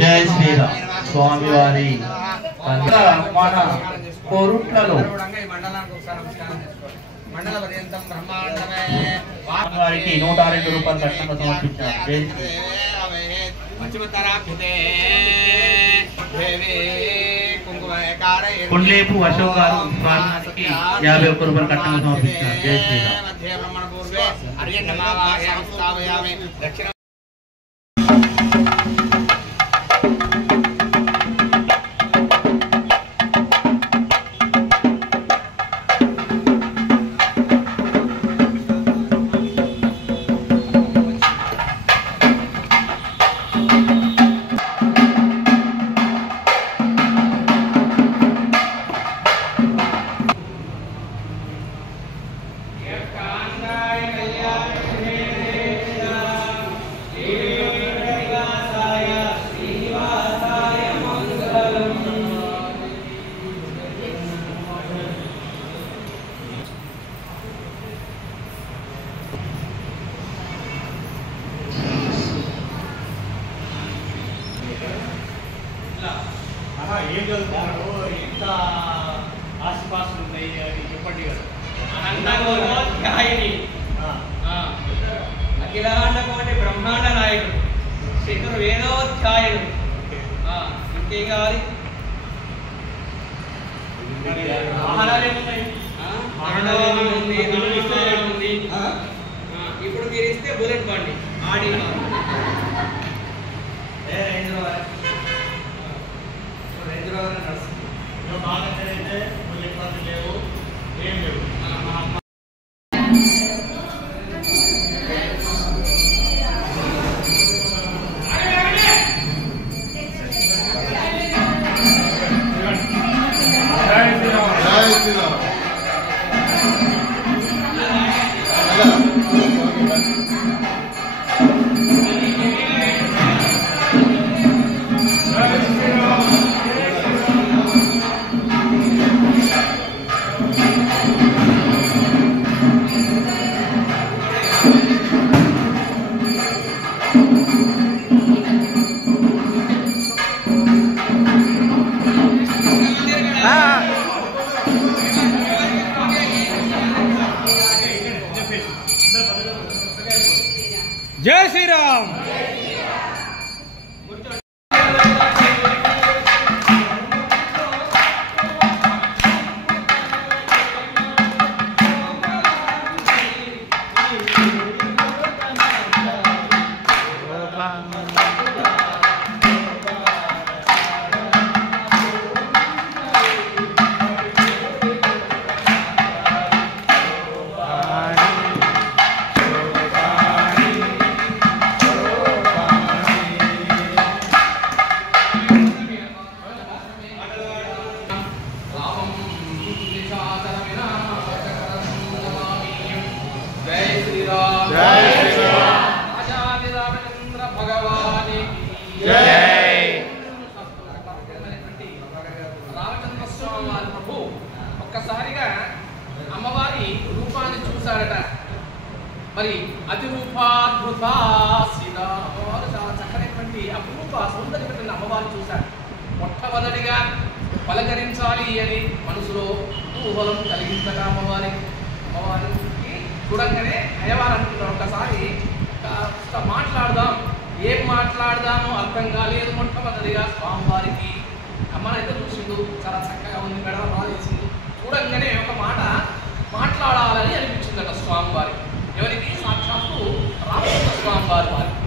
జై శ్రీరామ్ స్వామి వారి మన కోరుట్లలో మండల పర్యంతం బ్రహ్మాండమే వారికి 102 రూపాయలు కట్నంగా సమర్పించారు. కొండలేపు అశోక్ గారు ప్రాణానికి 51 రూపాయలు కట్నంగా సమర్పించారు. జై శ్రీరామ్. అఖిలాండకోటి బ్రహ్మాండ నాయకుడు శంకరు వేదోధ్యాయుడు ఇంకేం కావాలి? ఇప్పుడు మీరు ఇస్తే బుల్లెట్ బండి ఆడి జై శ్రీరామ్. ఒక్కసారిగా అమ్మవారి రూపాన్ని చూశారట. మరి అతిరూపాద్భుత సీతా అమ్మవారు చాలా చక్కనైనటువంటి అపరూప సౌందర్యమైన అమ్మవారిని చూశారు. మొట్టమొదటిగా పలకరించాలి అని మనసులో కుతూహలం కలిగిందట అమ్మవారికి చూడంగానే అయ్యవారు అనుకున్నారు, ఒక్కసారి మాట్లాడదాం. ఏం మాట్లాడదామో అర్థం కాలేదు. మొట్టమొదటిగా స్వామివారికి అమ్మనైతే చూసిండు, చాలా చక్కగా ఉంది, మెడల బాగా చేసింది. చూడంగానే ఒక మాట మాట్లాడాలని అనిపించిందట స్వామివారికి. ఎవరికి? సాక్షాత్తు రామచంద్ర స్వామివారి వారికి.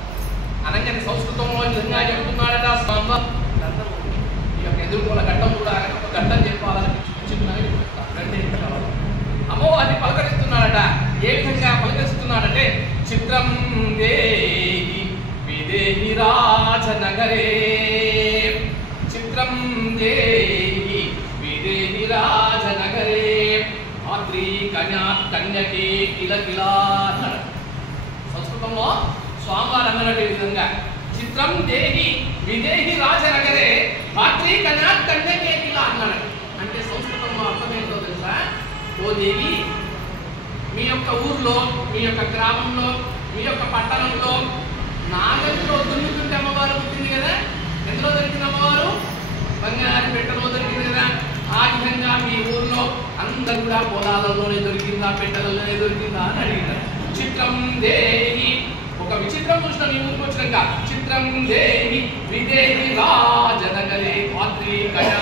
అనగానే సంస్కృతంలో నిజంగా చెప్తున్నాడట స్వామివారు. ఈ యొక్క ఎదుర్కొన్న ఘట్టం కూడా ఒక ఘట్టం చెప్పాలని అమ్మవారిని పలకరిస్తున్నాడట. ఏ విధంగా పలకరిస్తున్నాడంటే, చిత్రం దేహి విదేహి రాజనగరే, చిత్రం దేహి విదేహి రాజనగరే, మాత్రీ కన్యకే కిల కిలా. సంస్కృతంలో స్వామివారు అన్నట్టు ఈ విధంగా చిత్రం దేహి విదేహి రాజనగరే భాత్రీ కన్యా కన్యకేకిలా అన్నాడు. అంటే సంస్కృతంలో అర్థం ఏంటో తెలుసా? ఓ దేవి, మీ యొక్క ఊర్లో, మీ యొక్క గ్రామంలో, మీ యొక్క పట్టణంలో నాగలిలో దున్నుతుంటే అమ్మవారు పుట్టింది కదా. ఎందులో దొరికింది అమ్మవారు? బంగారు పెట్టెలో దొరికింది కదా. ఆ విధంగా మీ ఊర్లో అందరూ కూడా పొలాలలోనే దొరికిందా, పెట్టెలలోనే దొరికిందా అని అడిగినారు. చిత్రం దేహి, ఒక విచిత్రం చూసిన మీ ఊరికి వచ్చినాక చిత్రం దేహి విదేహి రాజనగరే భాత్రీ కన్యా.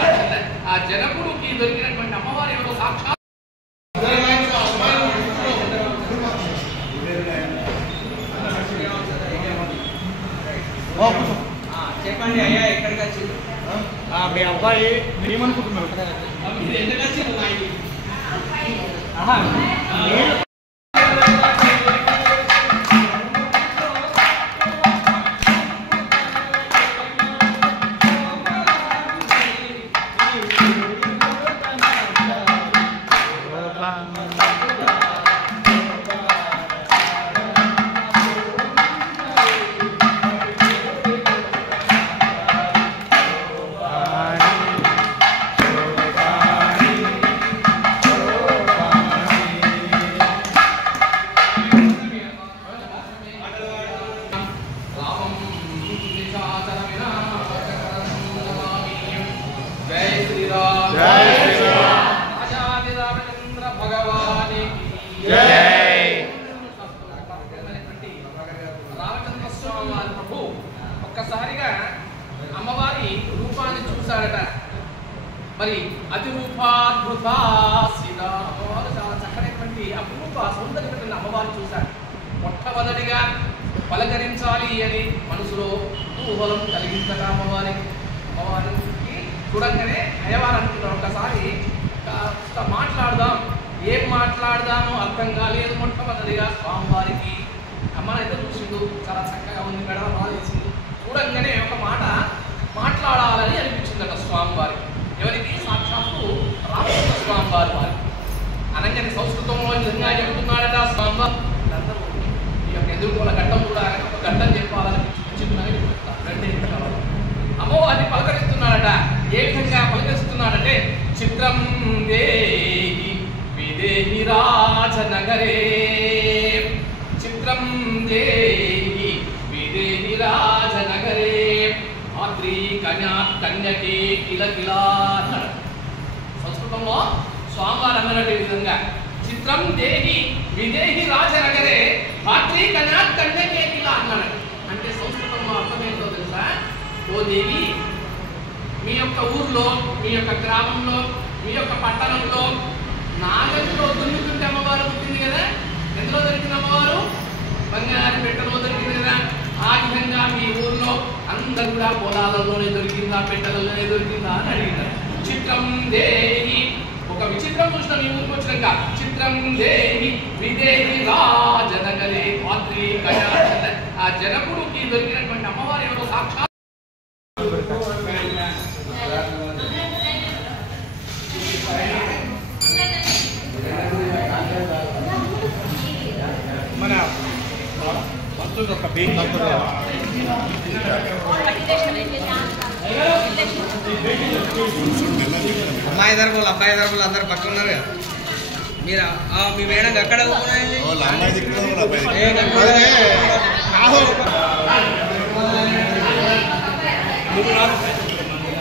ఆ జనకుడికి దొరికినటువంటి అమ్మవారు ఎవరో సాక్షాత్ చెప్పండి అయ్యా, ఎక్కడికి వచ్చింది మీ అబ్బాయి? ఏమనుకుంటున్నారు? ఎందుకు వచ్చింది? ఒక్కసారిగా అమ్మవారి రూపాన్ని చూశారట. మరి అతిరూపాద్భుత సీతా అమ్మవారు చాలా చక్కనైనటువంటి అపరూప సౌందర్యమైనటువంటి అమ్మవారు చూశారు. మొట్టమొదటిగా పలకరించాలి అని మనసులో కుతూహలం కలిగించట అమ్మవారికి చూడంగానే అయ్యవారు అనుకుంటారు, ఒక్కసారి మాట్లాడదాం. ఏం మాట్లాడదామో అర్థం కాలేదు. మొట్టమొదటిగా స్వామివారికి అమ్మనైతే చూసిండు, చాలా చక్కగా ఉంది, మెడల బాధేసింది. చూడంగానే ఒక మాట మాట్లాడాలని అనిపించిందట స్వామివారికి. ఎవరికి? సాక్షాత్తు రామచంద్ర స్వామివారి వారికి. అనగానే సంస్కృతంలో నిజంగా చెబుతున్నాడట స్వామివారు. ఈ యొక్క ఎదుర్కొన్న ఘట్టం కూడా ఒక ఘట్టం చెప్పాలని అమ్మవారిని పలకరిస్తున్నాడట. ఏ విధంగా పలకరిస్తున్నాడంటే చిత్రం దేహి విదేహి రాజనగరే, చిత్రం దేహి విదేహి రాజనగరే భాత్రీ కన్యా కన్యకే కిలకిలా అన్నాడు. సంస్కృతంలో స్వామివారు అన్నట్టు ఈ విధంగా చిత్రం దేహి విదేహి రాజనగరే భాత్రీ కన్యా కన్యకేకిలా అన్నాడు. అంటే సంస్కృతంలో అర్థం ఏంటో తెలుసా? ఓ దేవి, మీ యొక్క ఊర్లో, మీ యొక్క గ్రామంలో, మీ యొక్క పట్టణంలో నాగలిలో దున్నుతుంటే అమ్మవారు పుట్టింది కదా. ఎందులో దొరికింది అమ్మవారు? బంగారు పెట్టెలో దొరికింది కదా. ఆ విధంగా మీ ఊర్లో అందరూ కూడా పొలాలలోనే దొరికిందా, పెట్టెలలోనే దొరికిందా అని అడిగినారు. చిత్రం దేహి, ఒక విచిత్రం చూసిన మీ ఊరికి వచ్చినాక చిత్రం దేహి విదేహి రాజనగరే భాత్రీ కన్యా. ఆ జనకుడికి దొరికినటువంటి అమ్మవారు ఎవరో సాక్షాత్ మన భక్తులు ఒక అమ్మాయి తరపులు అబ్బాయి తరపులు అందరు పక్కన ఉన్నారు కదా. మీరు మీ మేడం అక్కడ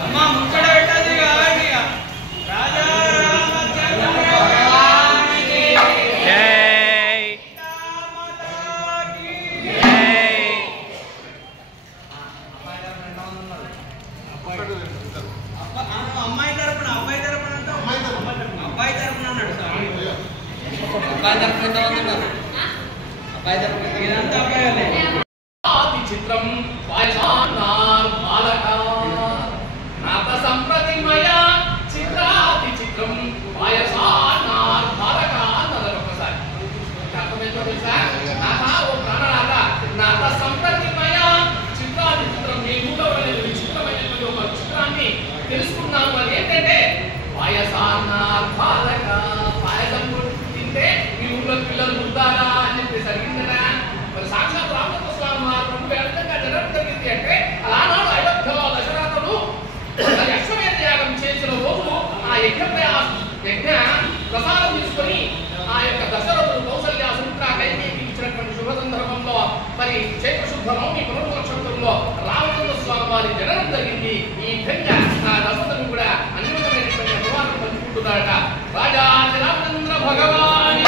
అమ్మా ముచ్చట పెట్టదు రాజా అమ్మాయి తరపున అబ్బాయి తరపున అబ్బాయి తరపున అన్నాడు. అబ్బాయి తరపున ఎంతమంది ఉన్నారు? అబ్బాయి తరపున ఇదంతా అబ్బాయి. చిత్రం బాలక నాత సంప్రతిమయ చిత్రాతి చిత్రం వాయసానార్ బాలక అన్నారు. ఒకసారి అర్థమేంటో తెలుసా? నాథ, ఓ ప్రాణనాథ, నాత సంప్రతిమయ చిత్రాతి చిత్రం, మీ ఊళ్ళో విచిత్రమైనటువంటి ఒక చిత్రాన్ని తెలుసుకున్నాము. అది ఏంటంటే వాయసానార్ బాలక, పాయసం తింటే మీ ఊళ్ళో పిల్లలు ఉంటారా అని చెప్పేసి అడిగిందట. మరి సాక్షాత్ రామచంద్ర స్వామి నవంబి నక్షత్రంలో రామచంద్ర స్వామి వారి జననం జరిగింది. ఈ విధంగా ఆ దంపతులు కూడా అన్యోన్యమైనటువంటి అనువాదం పంచుకుంటున్నారట. రాజా రామచంద్ర భగవాని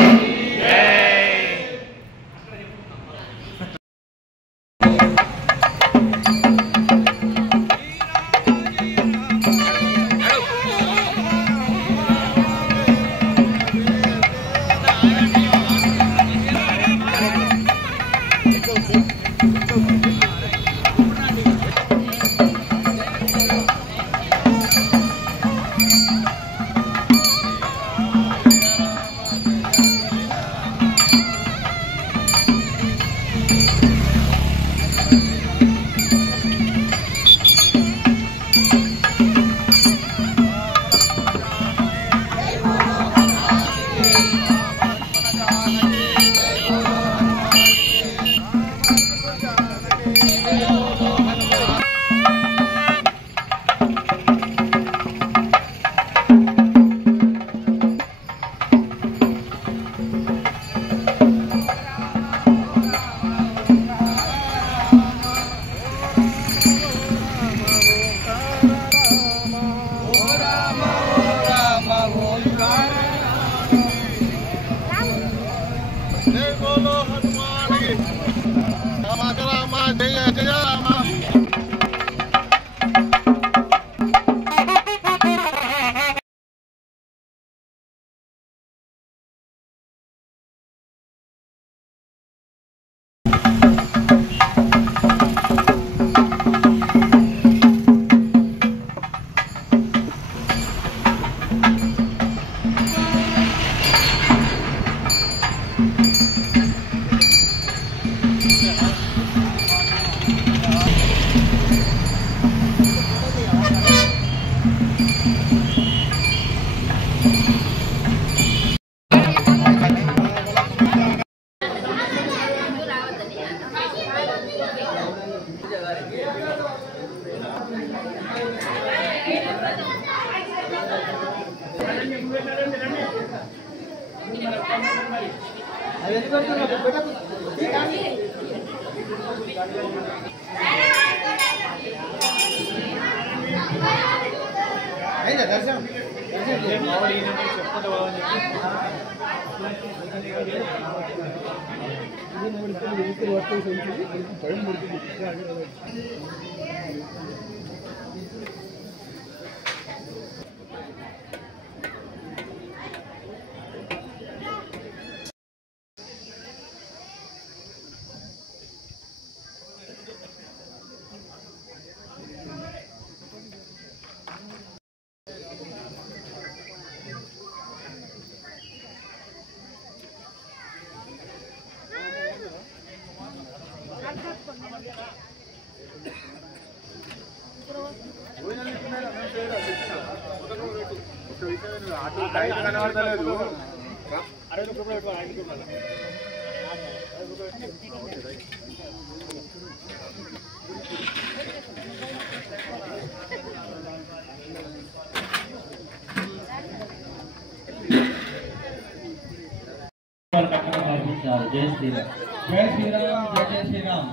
జై శ్రీరామ్. జై శ్రీరామ్. జై జై శ్రీరామ్.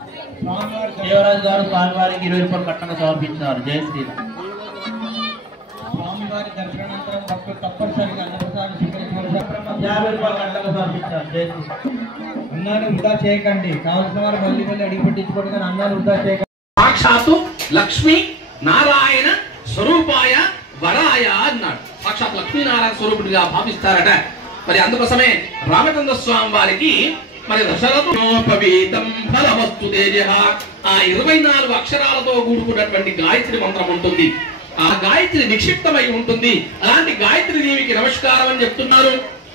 దేవరాజు గారు స్వామివారికి 20 రూపాయలు కట్టంగా సమర్పించారు. జై శ్రీరామ్. స్వామివారి దర్శనానంతరం భక్తులు తప్పనిసరిగా అన్నప్రసాదం స్వీకరించవలసి 50 రూపాయలు కట్టంగా సమర్పించారు. జై శ్రీరామ్. అన్నాన్ని వృధా చేయకండి. కావాల్సిన వారు మళ్ళీ అడిగి పెట్టించుకోండి, కానీ అన్నాన్ని వృధా చేయకండి. సాక్షాత్తు లక్ష్మీ నారాయణ స్వరూపాయ వరాయ అన్నాడు. సాక్షాత్ లక్ష్మీనారాయణ స్వరూపుడిగా భావిస్తారట. మరి అందుకోసమే రామచంద్ర స్వామి వారికి మరి దశరథోపవీతం ఫలవస్తు తేజః ఆ 24 అక్షరాలతో కూడుకున్నటువంటి గాయత్రి మంత్రం ఉంటుంది. ఆ గాయత్రి నిక్షిప్తమై ఉంటుంది. అలాంటి గాయత్రి దేవికి నమస్కారం అని చెప్తున్నారు.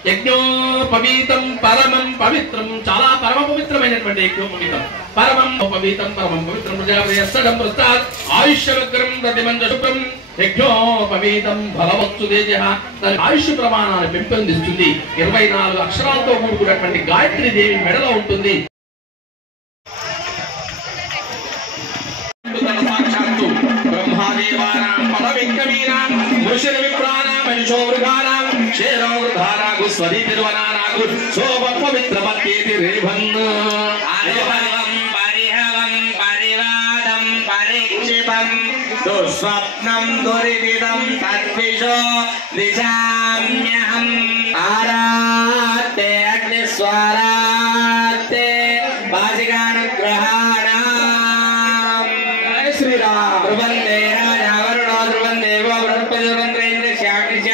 యజ్ఞోపవీతం పరమం పవిత్రం, చాలా పరమ పవిత్రమైనటువంటి యజ్ఞోపవీతం పరమం పవిత్రం పరమం పవిత్రం ప్రజాపతిష్టం ప్రస్తాద్ ఆయుష్యవగ్రం ప్రతిమంజ శుభ్రం యజ్ఞోపవీతం ఫలవత్తు తేజః. దాని ఆయుష్ ప్రమాణాన్ని పెంపొందిస్తుంది. 24 అక్షరాలతో కూడుకున్నటువంటి గాయత్రి దేవి మెడలో ఉంటుంది. సాక్షాత్తు బ్రహ్మాదేవానాం పదవిక్రమీనాం ఋషి విప్రాణాం మనుషోవృగానాం క్షేరవృధానాగు స్వరి తిరువనానాగు శోభ పవిత్ర పత్యేతి రేభన్ ఆరోహం పరిహవం दुःस्वप्नं दुरिदिदं तद्विषो दिशाम्यहम् आराते अग्निस्वराते वासिकानुग्रहाणाम् श्रीराम ध्रुवन्दे राजा वरुणो ध्रुवन् देवो बृहस्पति ध्रुवन्द्रेन्द्र श्याकृष्य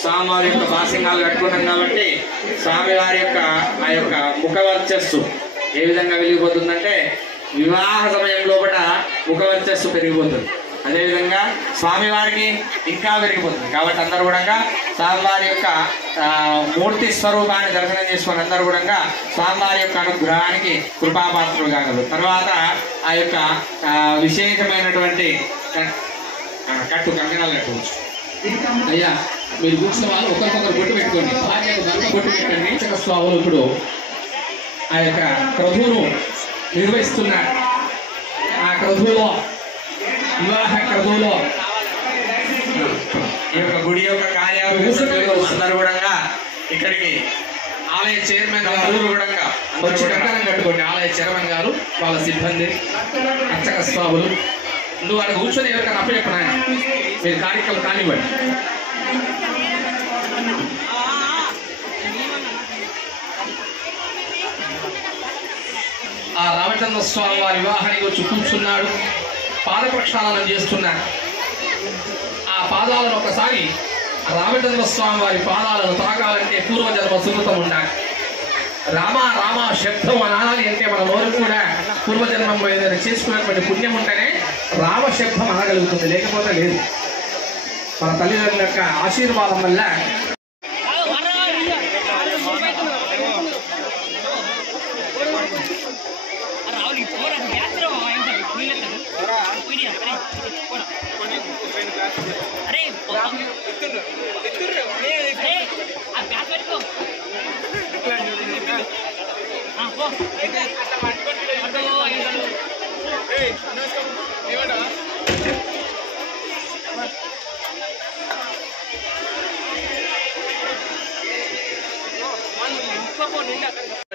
స్వామివారి యొక్క బాసింగాలు కట్టుకుంటాం కాబట్టి స్వామివారి యొక్క ఆ యొక్క ముఖ వర్చస్సు ఏ విధంగా వెలిగిపోతుందంటే వివాహ సమయం లోపల ముఖ వర్చస్సు పెరిగిపోతుంది. అదేవిధంగా స్వామివారికి ఇంకా పెరిగిపోతుంది. కాబట్టి అందరూ కూడా స్వామివారి యొక్క మూర్తి స్వరూపాన్ని దర్శనం చేసుకుని అందరూ కూడా స్వామివారి యొక్క అనుగ్రహానికి కృపాపాత్రులు కాగలరు. తర్వాత ఆ యొక్క విశేషమైనటువంటి కట్టు కంకణాలు కట్టుకోవచ్చు. అయ్యా మీరు కూర్చున్న వాళ్ళు ఒకరికొకరు బొట్టు పెట్టుకోండి. భార్యకు భర్త బొట్టు పెట్టండి. స్వాములు ఇప్పుడు ఆ యొక్క క్రతువును నిర్వహిస్తున్నారు. ఆ క్రతువులో వివాహ క్రతువులో ఈ యొక్క గుడి యొక్క కార్యాలు అందరూ కూడా ఇక్కడికి ఆలయ చైర్మన్ గారు కూడా వచ్చి కంకణం కట్టుకోండి. ఆలయ చైర్మన్ గారు వాళ్ళ సిబ్బంది అర్చక స్వాములు నువ్వు అక్కడ కూర్చొని ఎవరికైనా అప్పచెప్పనా మీరు కార్యక్రమం కానివ్వండి. ఆ రామచంద్ర స్వామి వారి వివాహానికి వచ్చి కూర్చున్నాడు. పాద ప్రక్షాళన చేస్తున్నాడు. ఆ పాదాలను ఒకసారి రామచంద్ర స్వామి వారి పాదాలను తాకాలంటే పూర్వజన్మ సుకృతం ఉండాలి. రామ రామ శబ్దం అనాలి అంటే మన నోరు కూడా పూర్వజన్మం ఏదైనా చేసుకున్నటువంటి పుణ్యం ఉంటేనే రామ శబ్దం అనగలుగుతుంది, లేకపోతే లేదు. మన తల్లిదండ్రుల యొక్క ఆశీర్వాదం వల్ల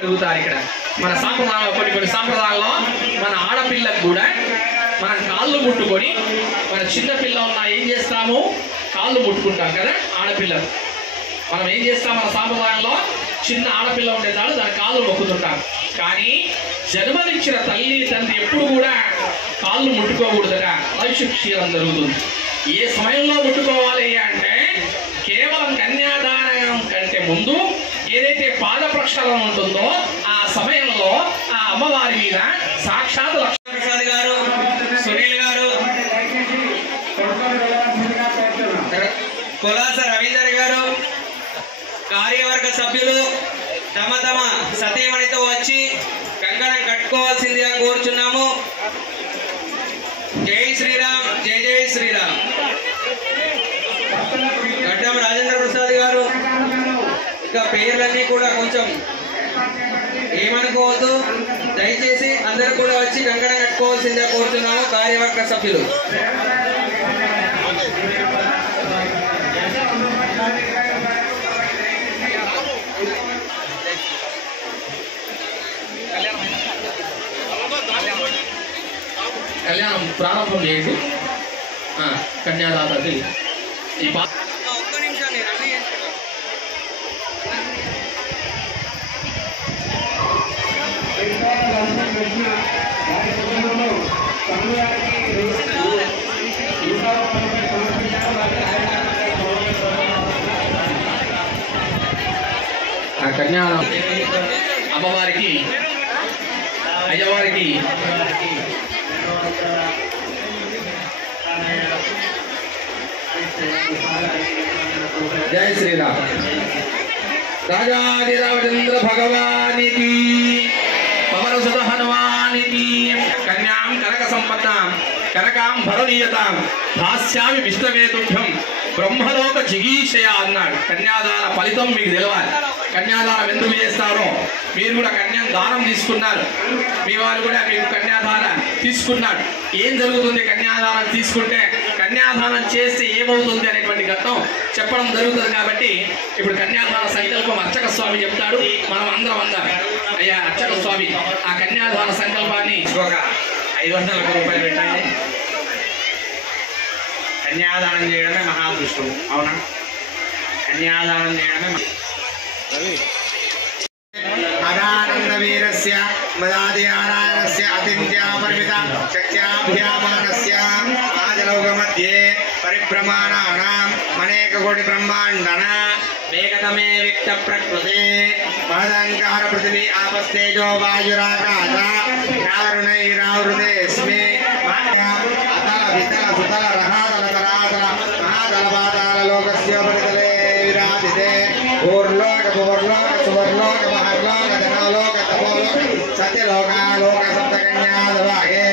అడుగుతారు. ఇక్కడ మన సాంప్రదాయాలు కొన్ని సాంప్రదాయాల్లో మన ఆడపిల్లకు కూడా మన కాళ్ళు ముట్టుకొని, మన చిన్న పిల్ల ఉన్నా ఏం చేస్తాము, కాళ్ళు ముట్టుకుంటాం కదా ఆడపిల్లలు. మనం ఏం చేస్తాం, మన సాంప్రదాయంలో చిన్న ఆడపిల్ల ఉండే చాలు దాని కాళ్ళు మొక్కుతుంటాం. కానీ జన్మనిచ్చిన తల్లి తండ్రి ఎప్పుడు కూడా కాళ్ళు ముట్టుకోకూడదట. వైశుక్షీరం జరుగుతుంది. ఏ సమయంలో ముట్టుకోవాలి అంటే కేవలం కన్యాదానం కంటే ముందు ఏదైతే పాద ప్రక్షాళన ఉంటుందో ఆ సమయంలో ఆ అమ్మవారి మీద సాక్షాత్ లక్ష్మణప్రసాద్ గారు, సునీల్ గారు, కులాస రవీందర్ గారు, కార్యవర్గ సభ్యులు తమ తమ సతీమణితో వచ్చి కంకణం కట్టుకోవాల్సిందిగా కోరుచున్నాము. జై శ్రీరామ్, జై జై శ్రీరామ్. గడ్డం రాజేంద్ర ప్రసాద్ గారు, ఇంకా పేర్లన్నీ కూడా కొంచెం ఏమనుకోవద్దు. దయచేసి అందరూ కూడా వచ్చి కంకణం కట్టుకోవాల్సిందిగా కోరుతున్నాము కార్యవర్గ సభ్యులు. కళ్యాణం ప్రారంభం చేయండి. కన్యాదాతకి ఈ ఒక్క నిమిషం నేను అన్నీ ఆ కన్యాదానం అమ్మవారికి అయ్యవారికి జై శ్రీరామ్. రాజాదిరామచంద్ర భగవానికి పవనసుత హనుమానికి కన్యాం కనక సంపన్నాం కనకాం భరణీయతాం దాస్యామి విష్ణవేతుభ్యం బ్రహ్మలోక జిగీషయ అన్నాడు. కన్యాదాన ఫలితం మీకు తెలవాలి. కన్యాదానం ఎందుకు చేస్తారో మీరు కూడా కన్యాదానం తీసుకున్నారు, మీ వాళ్ళు కూడా మీకు కన్యాదానం తీసుకున్నాడు. ఏం జరుగుతుంది కన్యాదానం తీసుకుంటే, కన్యాదానం చేస్తే ఏమవుతుంది అనేటువంటి ఘట్టం చెప్పడం జరుగుతుంది. కాబట్టి ఇప్పుడు కన్యాదాన సంకల్పం అర్చక స్వామి చెప్తాడు. మనం అందరం అయ్యా అర్చక స్వామి ఆ కన్యాదాన సంకల్పాన్ని ఒక 500 రూపాయలు పెట్టండి. కన్యాదానం చేయడమే మహాదృష్టం. అవునా? కన్యాదానం చేయడమే అదానంద వీరస్య మదాది నారాయణస్య అతిథ్యా పరిమిత శక్త్యాభ్యామానస్య ఆజలౌక మధ్యే పరిభ్రమాణానాం అనేక కోటి బ్రహ్మాండన వేగతమే విక్త ప్రకృతి మహదంకార పృథివీ ఆపస్తేజో వాయురాకాశ కారుణైరావృతేస్మి అతల వితల సుతల రహాతల తరాతల మహాతల పాతాల లోకస్య పరితలే విరాజితే ఊర్లోక భువర్లోక సువర్లోక మహర్లోక ధనలోక తపోలోక సత్యలోకాలోక సప్తకన్యాదవాగే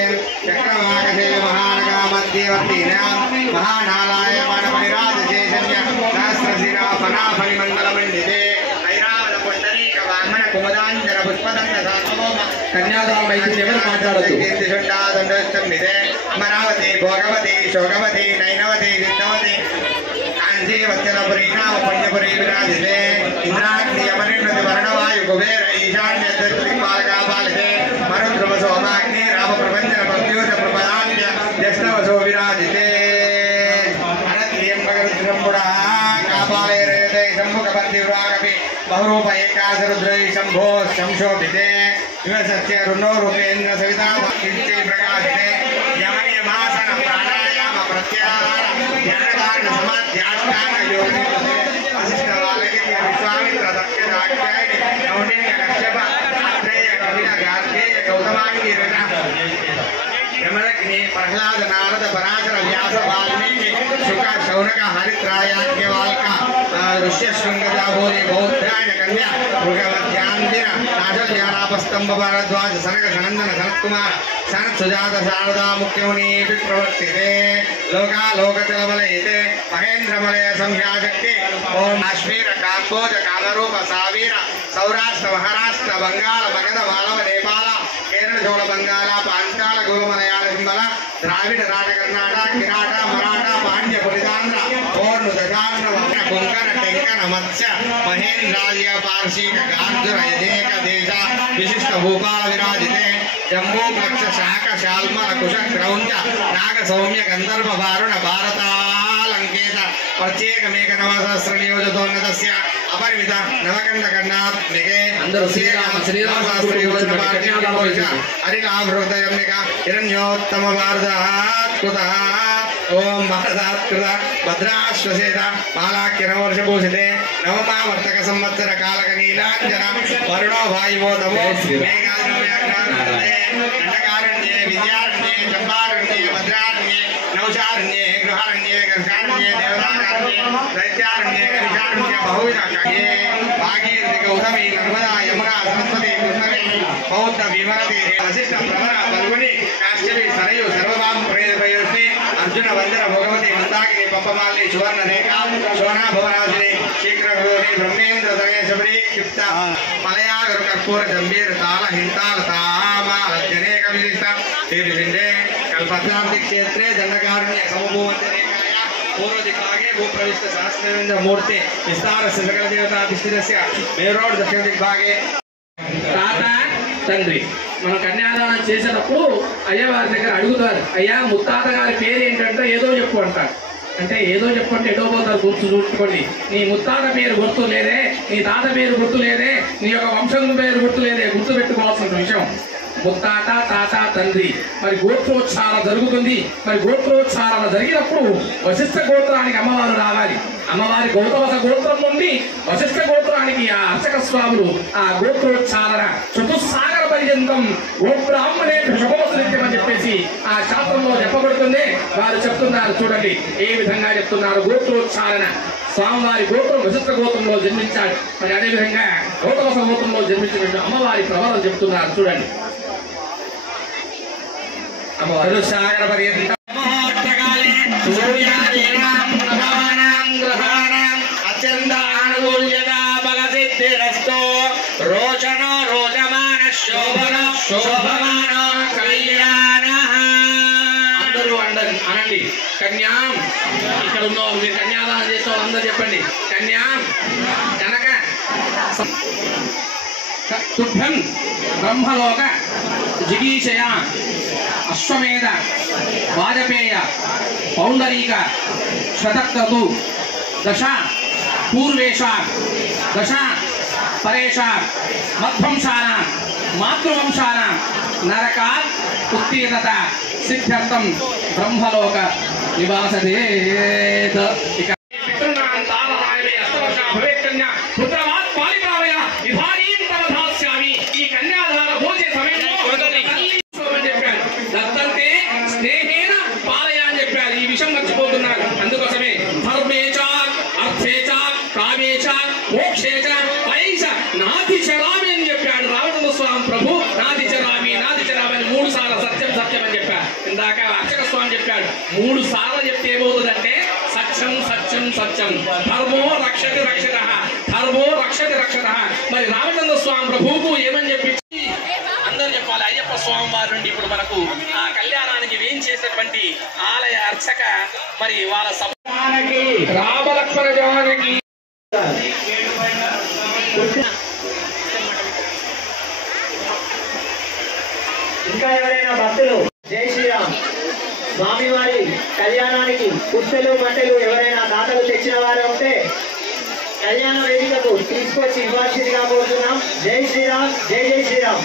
చక్రవాకశే మహానగా మధ్యవర్తినాం మహానాలాయమాన పరిరాజశేషన్య సహస్రశిరా ఫనాఫలి మండలమండితే ఐరావత పుండరీక వామన కుమదాంజన పుష్పదండ సాత్వభౌమ కన్యాదానం అయితే ఎవరు మాట్లాడదు. కీర్తిషుండాదండమిదే అమరావతి భోగవతి శోకవతి నైనవతి విద్యవతి కాంచీవత్సలపురి నామ పుణ్యపురి విరాజితే ఇంద్రాగ్ని యమనిర్ణతి వర్ణవాయు కుబేర ఈశాన్య దిక్పాలకాపాలితే మరుద్రువ సోమాగ్ని రామ ప్రపంచన ప్రత్యూష ప్రపదాన్య జ్యేష్ఠవసో విరాజితే అనద్రియం భగవద్రంపుడా కాపాలే రేతే శంభుకపర్తివ్రాగపి బహురూప ఏకాశరుద్రై శంభో శంశోభితే ఇవ సత్య రుణో రూపేంద్ర సవితా కీర్తి ప్రకాశితే యమనియమాసన ప్రాణాయామ ప్రత్యాహార ధ్యానధారణ సమాధ్యాష్టాంగ యోగితే వశిష్ఠ వాల్మీకి విశ్వామిత్ర దక్ష దాక్షాయణి కౌండిన్య కశ్యప అత్రేయ కపిల గార్గేయ గౌతమాంగి యమదగ్ని ప్రహ్లాద నారద పరాశర వ్యాస వాల్మీకి శుక శౌనక హరిత్రాయాజ్ఞవాల్క ఋష్యశృంగదాభోజి బౌద్ధాయన కన్య మృగవద్యాందిన నాశల్యానాపస్తంభ భారద్వాజ సనక సనందన సనత్కుమార సనత్ సుజాత శారదా ముఖ్యముని ప్రవర్తితే లోకాలోకచలమలయితే మహేంద్రమలయ సంధ్యాశక్తి ఓం కాశ్మీర కాంబోజ కామరూప సావీర సౌరాష్ట్ర మహారాష్ట్ర బంగాళ మగధ మాలవ నేపాల కేరళ చోళ బంగాళ పాంచాల గోవ మలయాళ సింబల ద్రావిడ నాట కర్ణాటక కిరాట మరాఠ పాండ్య పులిదాంధ్ర ఓర్ను దశాంధ్ర వన కొంకణ టెంకణ మత్స్య మహేంద్రాదియ పార్షిక గార్జుర యదేక దేశ విశిష్ట భూపాల విరాజితే జంబూ ప్లక్ష శాఖ శాల్మల కుశ క్రౌంచ నాగ సౌమ్య గంధర్వ వారుణ భారతాలంకేత ప్రత్యేకమేక నవసహస్ర నియోజతోన్నతస్య అపరిమిత నవకండ కర్ణాత్మికే అందరూ శ్రీరామ హరిలాభృతయమిక హిరణ్యోత్తమ భారతాత్కృత ఓం భారతాత్కృత భద్రాశ్వసేత మాలాఖ్యనవర్షభూషితే నవమావర్తక సంవత్సర కాలక నీలాంజన వరుణో వాయువో తమో దండకారణ్యే విద్యారణ్యే చంపారణ్యే భద్రారణ్యే నౌషారణ్యే గృహారణ్యే గర్గారణ్యే దేవతారణ్యే దైత్యారణ్యే గరిషారణ్యే బహువిధ కగే భాగీరథి గౌతమి నర్మదా యమునా సరస్వతి కృష్ణవేణి బౌద్ధ విమరతి వశిష్ఠ ప్రవర పల్గుని కాశ్యపి సరయు సర్వదాం ప్రేరపయోష్ణి అర్జున వందన భగవతి మందాకిని పప్పమాలి సువర్ణ రేఖ శోనా భవనాశిని శీఘ్రగోని బ్రహ్మేంద్ర దమేశబడి క్షిప్త మలయాగరు కర్పూర గంభీర తాళ హింతాల తామాలజనేక విశిష్ట తీర్చిండే కల్పత్రాంతి క్షేత్రే దండకారుణ్య సమభూవంతరేకాయ పూర్వదిక్భాగే భూప్రవిష్ట సహస్రేంద్ర మూర్తి విస్తారస్య సకల దేవతాధిష్ఠితస్య మేరోడ్ దక్షిణ దిగ్భాగే తాత తండ్రి. మనం కన్యాదానం చేసేటప్పుడు అయ్యవారి దగ్గర అడుగుతారు, అయ్యా ముత్తాత గారి పేరు ఏంటంటే ఏదో చెప్పు అంటారు. అంటే ఏదో చెప్పంటే ఎటో పోతారు గుర్తు చూసుకోండి. నీ ముత్తాత పేరు గుర్తు లేదే, నీ తాత పేరు గుర్తు లేదే, నీ యొక్క వంశం పేరు గుర్తు లేదే, గుర్తు పెట్టుకోవాల్సిన విషయం. ముత్తాత తాత తండ్రి. మరి గోత్రోత్సారణ జరుగుతుంది. మరి గోత్రోత్సారణ జరిగినప్పుడు వశిష్ఠ గోత్రానికి అమ్మవారు రావాలి. అమ్మవారి గౌతమ గోత్రం నుండి వశిష్ఠ గోత్రానికి ఆ అర్చక స్వాములు ఆ గోత్రోచ్చారణ చతుస్సాగర పర్యంతం గోబ్రాహ్మణే శుభమని చెప్పేసి ఆ శాస్త్రంలో చెప్పబడుతుంది. వారు చెప్తున్నారు, చూడండి ఏ విధంగా చెప్తున్నారు. గోత్రోచ్చారణ స్వామివారి గోత్రం వశిష్ఠ గోత్రంలో జన్మించాడు. మరి అదేవిధంగా గౌతమ గోత్రంలో జన్మించినట్టు అమ్మవారి ప్రవరం చెప్తున్నారు. చూడండి అమ్మవారు సాగర పర్యంతం అత్యంత అనుకూల్యత బలసిద్ధిరస్తో రోచనో రోచమాన శోభన శోభమాన కళ్యాణ. అందరూ అనండి కన్యాం. ఇక్కడ ఉన్న మీరు కన్యాదానం చేసే వాళ్ళు అందరూ చెప్పండి కన్యాం. కనుక తుభ్యం బ్రహ్మలోక జిగీషయ అశ్వమేధ వాజపేయ పౌండరీక శతక్రతు దశ పూర్వేషాత్ దశ పరేషాత్ మధ్వంశానాం మాతృవంశానాం నరకాత్ ఉత్తీర్ణత సిద్ధ్యర్థం బ్రహ్మలోక నివాసదేత్. ఇక పితృనాం తారరాయవే అష్టవర్షా భవేత్ కన్యా పుత్రవాత్ పాలిప్రావయ విభారీం తవధాస్యామి. ఈ కన్యాదాన భోజన సమయంలో అని చెప్పాడు. దత్తంతే స్నేహేన పాలయ అని చెప్పాడు. ఈ విషయం మర్చిపోతున్నారు. అందుకోసమే ధర్మేచ అర్థేచ కామేచ మోక్షేచ పైస నాతి చరామి అని చెప్పాడు రామచంద్ర స్వామి ప్రభు. నాతి చరామి నాతి చరామి అని 3 సార్లు సత్యం సత్యం అని చెప్పాడు. ఇందాక అర్చక స్వామి చెప్పాడు 3 సార్లు చెప్తే ఏమవుతుందంటే సత్యం సత్యం సత్యం. ధర్మో రక్షతి రక్షిత ధర్మో రక్షతి రక్షత. మరి రామచంద్ర స్వామి ప్రభువుకు ఏమని చెప్పించి అందరూ చెప్పాలి. అయ్యప్ప స్వామి వారి నుండి ఇప్పుడు మనకు ఆ కళ్యాణానికి వేం చేసినటువంటి ఆలయ అర్చక మరి వాళ్ళ సమానకి రామలక్ష్మణ జానకి ఇంకా ఎవరైనా భక్తులు జై శ్రీరామ్ స్వామివారి కళ్యాణానికి పుస్తలు మట్టెలు ఎవరైనా దాతలు తెచ్చిన వారు ఉంటే కళ్యాణ వేదికకు తీసుకొచ్చి ఇవ్వాల్సిందిగా కోరుతున్నాం. జై శ్రీరామ్ జై జై శ్రీరామ్.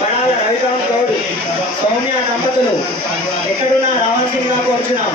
పడాల రవికాంత్ గౌడ్ సౌమ్య దంపతులు ఎక్కడున్నా రావాల్సిందిగా కోరుతున్నాం.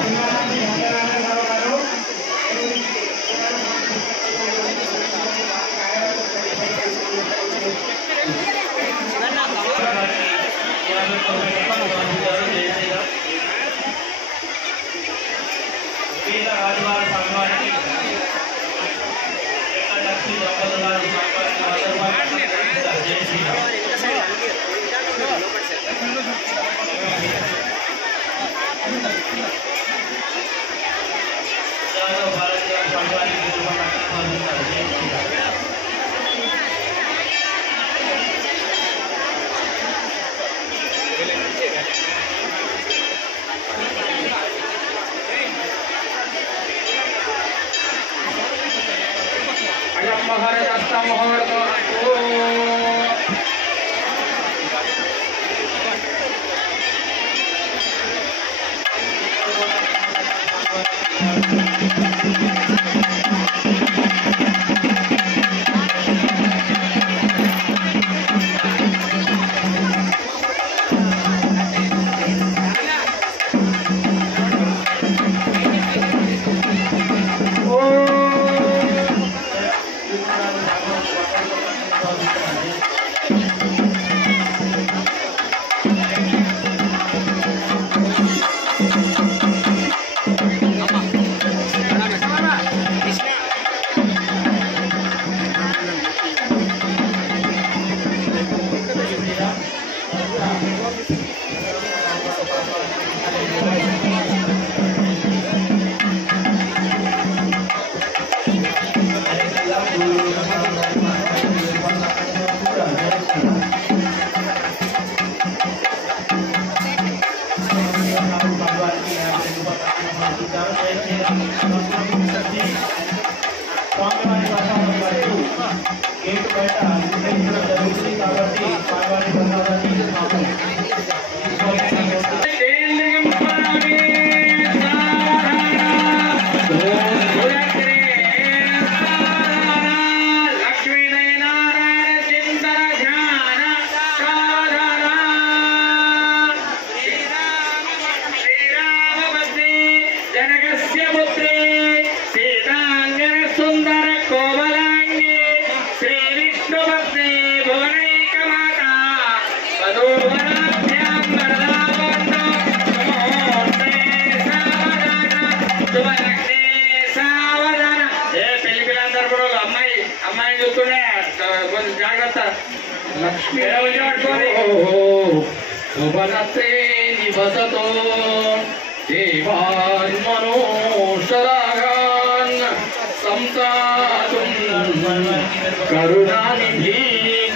కరుణానిధి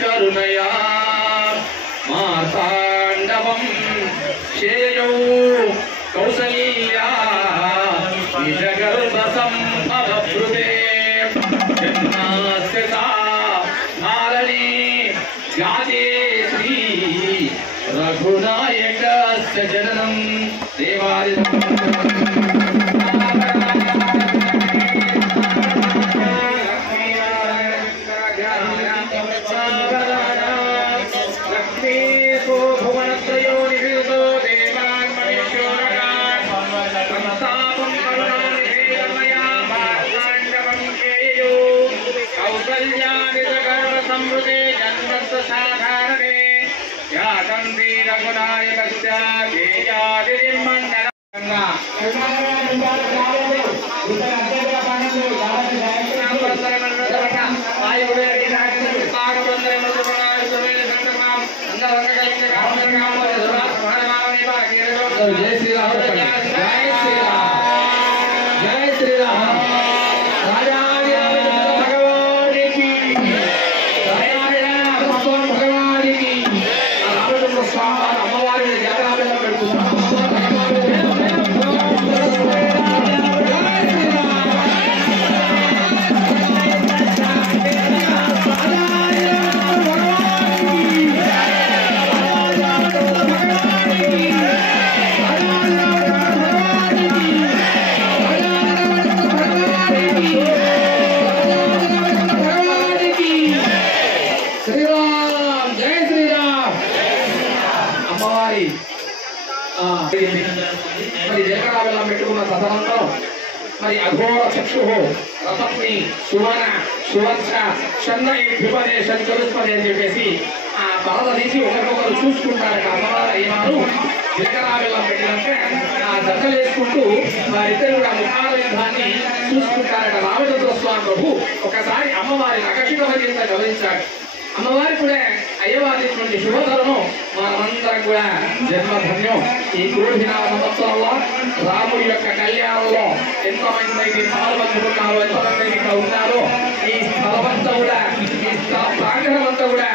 కరుణయా మార్తాండవం శేయౌ కౌసల్యా నిజగర్భసంభవృతే జన్మాస్యతా ధారణే జాతే శ్రీ రఘునాయకస్య జననం దేవాది సమృద్ధే జన్మస్త సాధారణే జాతం వీరగుణాయకస్య తేజాదిర్మంగళంగా జై శ్రీరామ్ జై శ్రీరామ్ జై శ్రీరామ్ అమ్మవారి జాతర పెడుతున్నాం శ్రీరామ్ జై శ్రీరామ్ అమ్మవారి మరి జగరాబెల్లం పెట్టుకున్న సదనంలో మరి అఘోర చక్షు రసప్ని సువన సువర్ష చెన్నై విపదేశం చదుస్పది అని చెప్పేసి ఆ పరద తీసి ఒకరికొకరు చూసుకుంటారట అమ్మవారు అయ్యవారు జగరాబెల్లం పెట్టినంటే ఆ దశలు వేసుకుంటూ వారిద్దరు కూడా ముఖాల యుద్ధాన్ని చూసుకుంటారట. రామచంద్ర స్వామి ప్రభు ఒకసారి అమ్మవారిని ఆకర్షికమర్యంగా గమనించాడు. అమ్మవారి కూడా అయ్యవారిటువంటి శుభతరుణం మనమందరం కూడా జన్మధన్యం. ఈ క్రోధినామ సంవత్సరంలో రాముడి యొక్క కళ్యాణంలో ఎంతమంది అయితే పాల్పంచుకున్నారో ఎంతమంది అయితే ఇక్కడ ఉన్నారో ఈ స్థలమంతా కూడా ఈ స్థల ప్రాంగణమంతా కూడా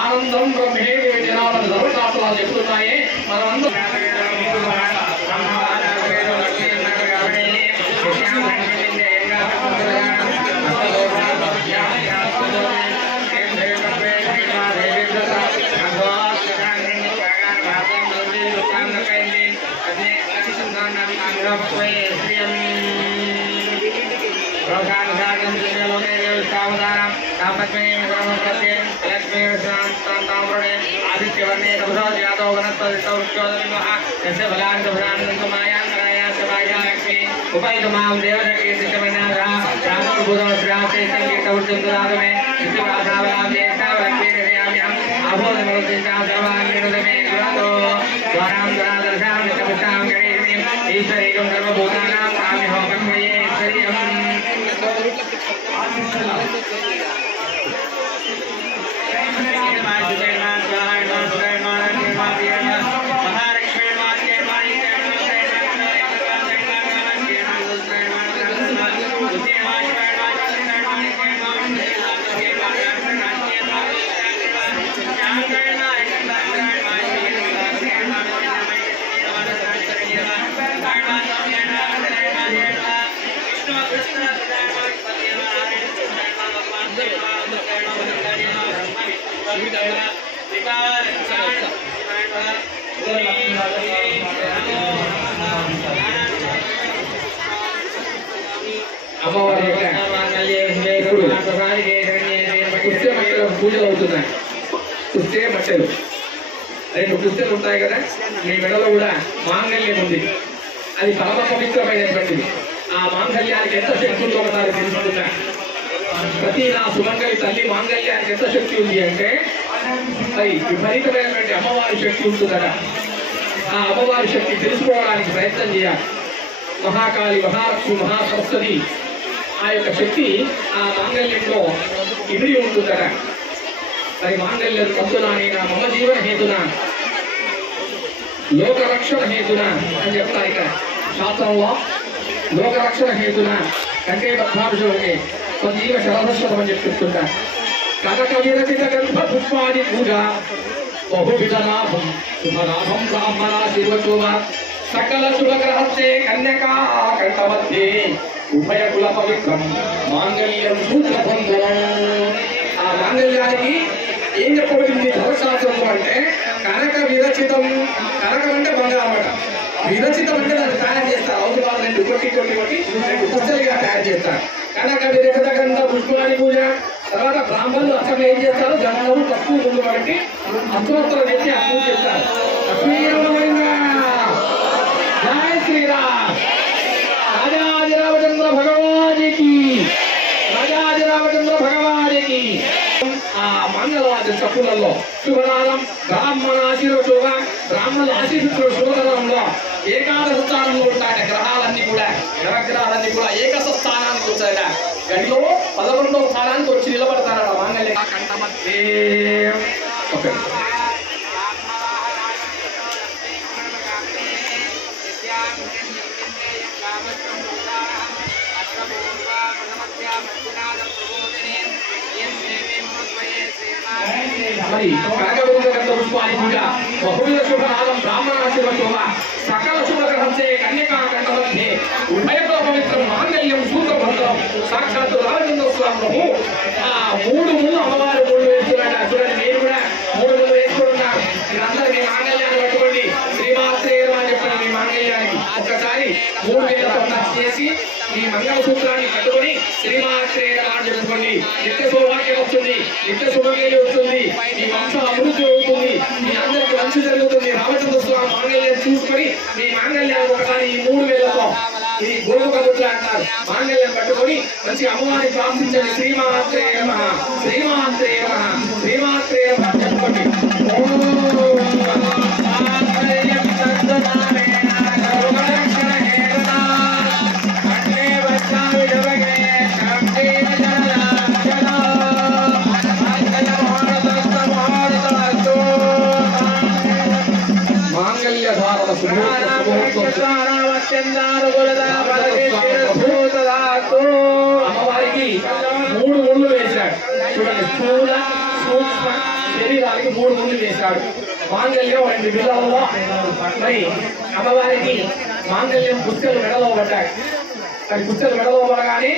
ఆనందం బ్రహ్మేది జనాలను సర్వశాస్త్రాలు చెప్తున్నాయి. మనమందరం उपैतमां देवदकीर्तिकमनागा रामोद्भुतमश्राते संगीतवृत्तिमुदागमे नित्यवासावलाभ्येष्टावलक्ष्मीर्याम्यहम् अभोधमरुद्दिष्टां सर्वाङ्गीर्णदमे गुणातो द्वारां द्वारादर्शां नित्यपुष्टां गणेशमीं ईश्वरीकं सर्वभूतानां काम्यहं कन्मये ईश्वरीयम् అమ్మవారి యొక్క పూజలు అవుతున్నాయి. కుస్తే మట్టెలు 2 కుస్తెలు ఉంటాయి కదా, మీ మెడలో కూడా మాంగళ్యం ఉంది. అది పరమ పవిత్రమైనటువంటిది. ఆ మాంగళ్యానికి ఎంత శక్తి ఉందో ఒకసారి తెలుసుకుంటా. ప్రతి నా సుమంగళి తల్లి మాంగళ్యానికి ఎంత శక్తి ఉంది అంటే అది విపరీతమైనటువంటి అమ్మవారి శక్తి ఉంటుందట. ఆ అమ్మవారి శక్తి తెలుసుకోవడానికి ప్రయత్నం చేయాలి. మహాకాళి, మహాలక్ష్మి, మహాసరస్వతి ఆ యొక్క శక్తి ఆ మాంగళ్యంలో ఇమిడి ఉంటుందట. మరి మాంగళ్యం తంతునానైనా మమ జీవన హేతున లోకరక్షణ హేతున అని చెప్తారు ఇక్కడ శాస్త్రంలో. లోకరక్షణ హేతున కంటే బద్ధాంశమే స్వజీవ శరదశ్వతం అని చెప్తుంటా. కనక విరచిత గర్భ పుష్పాది పూజ బహువిధ లాభం శుభలాభం బ్రాహ్మణ శివచోభ సకల శుభగ్రహస్తే కన్యకా కంఠమధ్యే ఉభయ కుల పవిత్రం మాంగళ్యం సూత్రబంధనం. ఆ మాంగళ్యానికి ఏం చెప్పబడింది ధర్మశాస్త్రంలో అంటే కనక విరచితం. కనకం అంటే బంగారం అట. విరచితం అంటే దాన్ని తయారు చేస్తారు. అవును వాళ్ళు రెండు కొట్టి పుస్తలుగా తయారు చేస్తారు. కనక విరచిత గంధ పుష్పాని పూజ. తర్వాత బ్రాహ్మణులు అసలు ఏం చేస్తారు, గంధము తక్కువ ముందు కాబట్టి అస్తోత్తరం చేసి ఆ పూజ చేస్తారు. జై శ్రీరామ్. రాజాదిరామచంద్ర భగవానికి, రాజాదిరామచంద్ర భగవానికి. ఆ మంగళవాద్య చప్పులలో శుభనాదం బ్రాహ్మణ ఆశీర్వశోభ. బ్రాహ్మణుల ఆశీర్వచన శోధనంలో ఏకాదశ స్థానంలో ఉంటాయట. గ్రహాలన్నీ కూడా నవగ్రహాలన్నీ కూడా ఏకశ స్థానానికి వచ్చాయట. గడిలో 11వ స్థానానికి వచ్చి నిలబడతారట మాంగళ్య కంఠమధ్యే. ఓకే. మరి కనకవింద గంధ పుష్పాని పూజ బహువిధ శుభనాదం బ్రాహ్మణ ఆశీర్వశోభ సకల శుభగ్రహంచే కన్యకా కంఠమధ్యే ఉభయ కుల పవిత్రం మాంగళ్యం సూత్రభద్రం. సాక్షాత్తు రామచంద్ర స్వామి ప్రభు ఆ 3 ముళ్ళు అమ్మవారు 3 వేస్తున్నాడు. చూడండి, మీరు కూడా 3 ముళ్ళు వేసుకుంటున్నారు. మీరందరూ మీ మాంగళ్యాన్ని పట్టుకోండి. శ్రీమాత్రే అని చెప్పండి. మీ మాంగళ్యానికి ఒక్కసారి 3 వేలతో టచ్ చేసి మీ మంగళసూత్రాన్ని కట్టుకొని శ్రీమాత్రే అని చెప్పుకోండి. నిత్య సౌభాగ్యం వస్తుంది, నిత్య శుభకేలి వస్తుంది, మీ వంశం అభివృద్ధి అవుతుంది, మీ అందరికి మంచి జరుగుతుంది. రామచంద్ర స్వామి మాంగళ్యం చూసుకొని మీ మాంగళ్యాన్ని ఒకసారి ఈ 3 వేలతో ఈ గోముఖ ముద్ర అంటారు. మాంగళ్యం పట్టుకొని మంచి అమ్మవారిని ప్రార్థించండి. శ్రీమాత్రే నమః, శ్రీమాత్రే నమః, శ్రీమాత్రే నమః చెప్పుకోండి. అమ్మవారికి 3 ముళ్ళు వేశాడు. చూడండి, స్థూల సూక్ష్మ శరీరానికి 3 ముళ్ళు వేశాడు. మాంగళ్యం 2 బిళ్ళల్లో. మరి అమ్మవారికి మాంగళ్యం పుస్తలు మెడలో పడ్డాయి. మరి పుస్తలు మెడలో పడగానే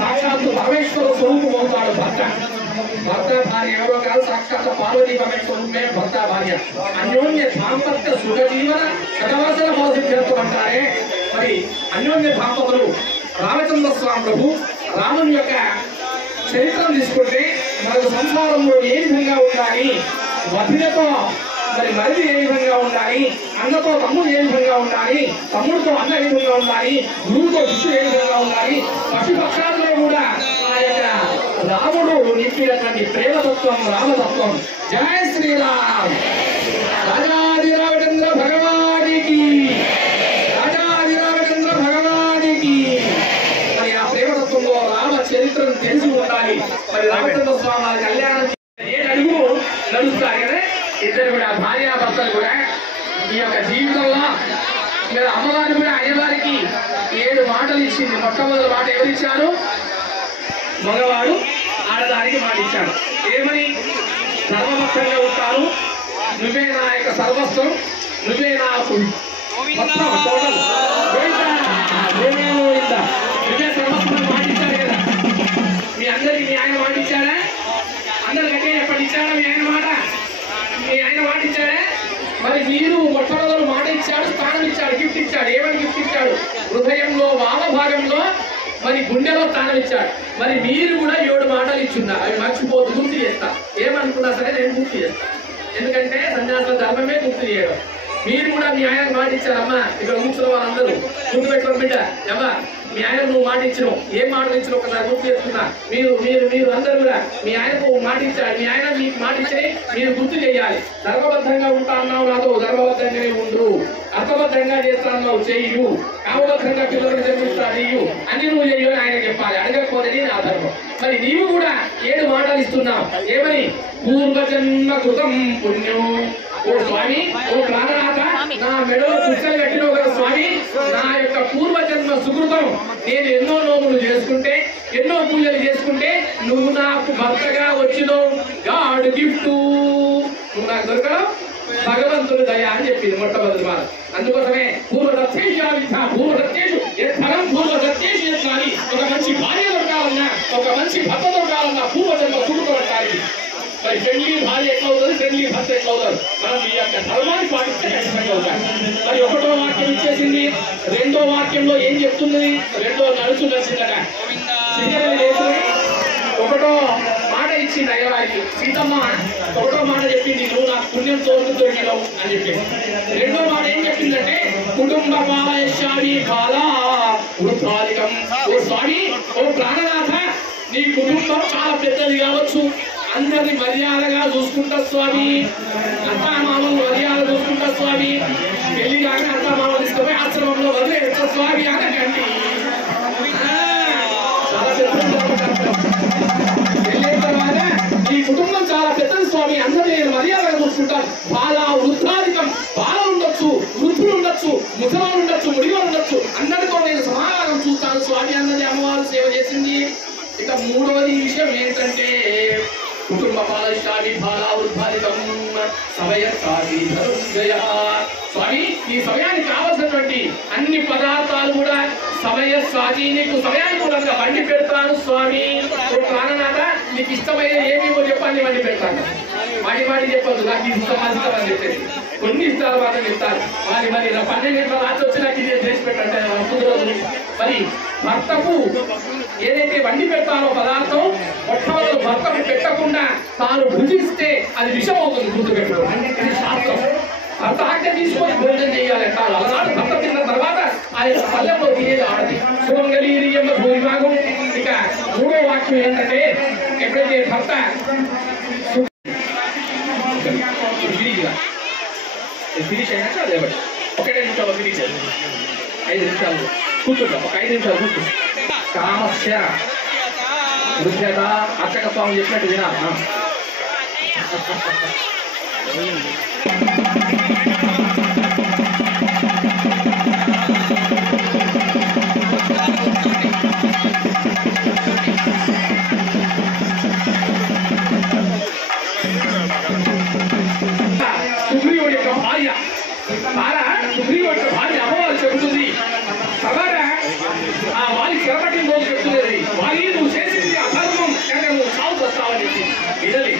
సాక్షాత్తు పరమేశ్వర స్వరూపం అవుతాడు భర్త. భర్త భార్య ఎవరో కాదు, సాక్షాత్ పార్వతీ పరమేశ్వరమే భర్త భార్య. అన్యోన్య దాంపత్య సుఖజీవన శతవర్షల ఫలసిద్ధ్యత్వం అంటారే. మరి అన్యోన్య దాంపతులు రామచంద్ర స్వామి ప్రభు రాముని యొక్క చరిత్రను తీసుకుంటే మనకు సంసారంలో ఏ విధంగా ఉండాలి, వదినతో మరి మరిది ఏ విధంగా ఉండాలి, అన్నతో తమ్ముడు ఏ విధంగా ఉండాలి, తమ్ముడితో అన్న ఏ విధంగా ఉండాలి, గురువుతో శిష్యుడు ఏ విధంగా ఉండాలి, పశుపక్షాలలో కూడా ఆ యొక్క రాముడు నింపినటువంటి ప్రేమతత్వం, రామతత్వం. జై శ్రీరామ్. రాజాదిరామచంద్ర భగవానికి, రాజాదిరామచంద్ర భగవానికి. మరి ఆ ప్రేమతత్వంలో రామ చరిత్రను తెలిసి ఉండాలి. మరి రామచంద్ర స్వామి కళ్యాణం 7 అడుగులు నడుస్తారు కదా. ఇద్దరు కూడా భార్యాభర్తలు కూడా ఈ యొక్క జీవితంలో ఇక్కడ అమ్మవారు కూడా అయ్యవారికి 7 మాటలు ఇచ్చింది. మొట్టమొదటి మాట ఎవరిచ్చారు? మగవాడు ఆడదానికి మాట ఇచ్చాడు. ఏమని? ధర్మబద్ధంగా ఉంటాను, నువ్వే నా యొక్క సర్వస్వం, నువ్వే నాకు మొత్తం టోటల్, నువ్వే సర్వస్వం మాట ఇచ్చాడు కదా. మీ అందరికి మీ ఆయన మాట ఇచ్చాడా? అందరికంటే ఎప్పటి ఇచ్చాడా మీ ఆయన మాట? మీ ఆయన మాట ఇచ్చాడా? మరి మీరు మొట్టమొదటి మాట ఇచ్చాడు, స్థానం ఇచ్చాడు, గిఫ్ట్ ఇచ్చాడు. ఏమని గిఫ్ట్ ఇచ్చాడు? హృదయంలో వామభాగంలో మరి గుండెలో స్థానం ఇచ్చాడు. మరి మీరు కూడా 7 మాటలు ఇచ్చున్నారు. అవి మర్చిపోతూ గుర్తు చేస్తా. ఏమనుకున్నా సరే నేను గుర్తు చేస్తా. ఎందుకంటే సన్యాస ధర్మమే గుర్తు చేయడం. మీరు కూడా మీ ఆయనకు మాట ఇచ్చారమ్మా. ఇక్కడ కూర్చున్న వాళ్ళందరూ గుర్తు పెట్టుకోండి బిడ్డ. ఎవ్వా మీ ఆయన నువ్వు మాట ఇచ్చినావు, ఏం మాటలు ఇచ్చినావు ఒకసారి గుర్తు చేస్తున్నా. మీరు అందరూ కూడా మీ ఆయనకు మాట ఇచ్చాడు, మీ ఆయన మీకు మాట ఇచ్చి మీరు గుర్తు చేయాలి. ధర్మబద్ధంగా ఉంటా అన్నావు, నాతో ధర్మబద్ధంగానే ఉండు. అర్థబద్ధంగా చేస్తా అన్నావు, చెయ్యు. కామబద్ధంగా పిల్లలకు జన్మిస్తా చెయ్యు అని నువ్వు చెయ్యు అని ఆయన చెప్పాలి. అడగకపోతే నా ధర్మం. మరి నీవు కూడా 7 మాటలు ఇస్తున్నావు. ఏమని? పూర్వజన్మ కృతం పుణ్యం. ఓ స్వామి, ఓ ప్రాణనాథ, నా మెడలో పుస్తలు కట్టినావు కదా స్వామి. నా యొక్క పూర్వజన్మ సుకృతం, నేను ఎన్నో నోములు చేసుకుంటే, ఎన్నో పూజలు చేసుకుంటే నువ్వు నాకు భర్తగా వచ్చినావు. God gift. నువ్వు నాకు దొరకడం భగవంతుడు దయ అని చెప్పింది మొట్టమొదటి మాట. అందుకోసమే పూర్వదత్యేషు కానీ ఒక మంచి భార్య దొరకాలన్నా, ఒక మంచి భర్త దొరకాలన్నా పూర్వజన్మ సుకృతం అంటారు. మరి ఫ్రెండ్లీ భార్య ఎట్లా అవుతుంది, ఫ్రెండ్లీ భర్త ఎట్లా అవుతారు? మనం ఈ యొక్క ధర్మాన్ని పాటిస్తే ఖచ్చితంగా అవుతారు. మరి ఒకటో వాక్యం ఇచ్చేసింది, రెండో వాక్యంలో ఏం చెప్తుంది? రెండో నడుచు నచ్చిందట. ఒకటో మాట ఇచ్చింది అయ్యవారికి, సీతమ్మ ఒకటో మాట చెప్పింది, నువ్వు నాకు పుణ్యం తోడు దొరికినావు అని చెప్పింది. రెండో మాట ఏం చెప్పిందంటే కుటుంబ పాలయశామి బాలా వృద్ధారికం. ఓ స్వామి, ఓ ప్రాణనాథ, నీ కుటుంబం చాలా పెద్దది కావచ్చు, అందరిని మర్యాదగా చూసుకుంటా స్వామి, అత్తా మామలు మర్యాద చూసుకుంటా స్వామి, పెళ్లి కానీ అత్తా మామలు తీసుకుపోయి ఆశ్రమంలో వదిలేస్తా స్వామి అనకండి. చాలా పెళ్ళైన తర్వాత ఈ కుటుంబం చాలా పెద్దది స్వామి, అందరినీ నేను మర్యాదగా చూసుకుంటాను. బాలా వృద్ధాధికం, బాలలు ఉండొచ్చు, వృద్ధులు ఉండొచ్చు, ముసలాలు ఉండొచ్చు, ముడివాళ్ళు ఉండొచ్చు, అందరితో నేను సమాధానం చూస్తాను స్వామి అన్నది అమ్మవారు సేవ చేసింది. ఇక మూడవది విషయం ఏంటంటే కుటుంబ పాలశామి బాలా వృద్ధాధికం సమయ స్వామి, ఈ సమయానికి కావాల్సినటువంటి అన్ని పదార్థాలు కూడా సమయ స్వామి, నీకు సమయానికి కూడా వండి పెడతాను స్వామి. ప్రాణనాథ, నీకు ఇష్టమైన ఏమేమో చెప్పాలి వండి పెడతాను. వాటి చెప్పదు, నాకు ఇష్టం అని చెప్పేసి కొన్ని ఇష్టాలు మాత్రం చెప్తారు. మరి 12 గంటల రాత్రి వచ్చి నాకు ఇది చేసి పెట్టంటే కుదరదు. మరి భర్తకు ఏదైతే వండి పెడతానో పదార్థం మొట్టమొదటి భర్తకు పెట్టకుండా తాను భుజిస్తే అది విషం అవుతుంది, గుర్తుపెట్టుకోవాలి. ఇది శాస్త్రం. భర్త ఆజ్ఞ తీసుకొని భోజనం చేయాలి అంటారు. అలాంటి భర్త తిన్న తర్వాత ఆయన పల్లెంలో తినేది ఆడది. సుమంగళీరియంలో భూరిభాగం. ఇక మూడో వాక్యం ఏంటంటే ఎప్పుడైతే భర్త ఫినిష్ అయినాక అదే ఒకటే నిమిషాలు ఫినిష్ అయ్యింది. 5 నిమిషాలు కూర్చుంటాం, ఒక 5 నిమిషాలు కూర్చుంటాం. కామస్య వృద్ధ్యత అర్చక స్వామి చెప్పినట్టు వినాలి. సుగ్రీవుడి యొక్క భార్య సుగ్రీవుడి యొక్క భార్య అమ్మవారు చెబుతుంది, తర్వాత ఆ వాలి చెరపట్టిన రోజు చెప్తున్నది, వాలి నువ్వు చేసింది అధర్మం, కానీ నువ్వు సాగు వస్తావని చెప్పి వినలి.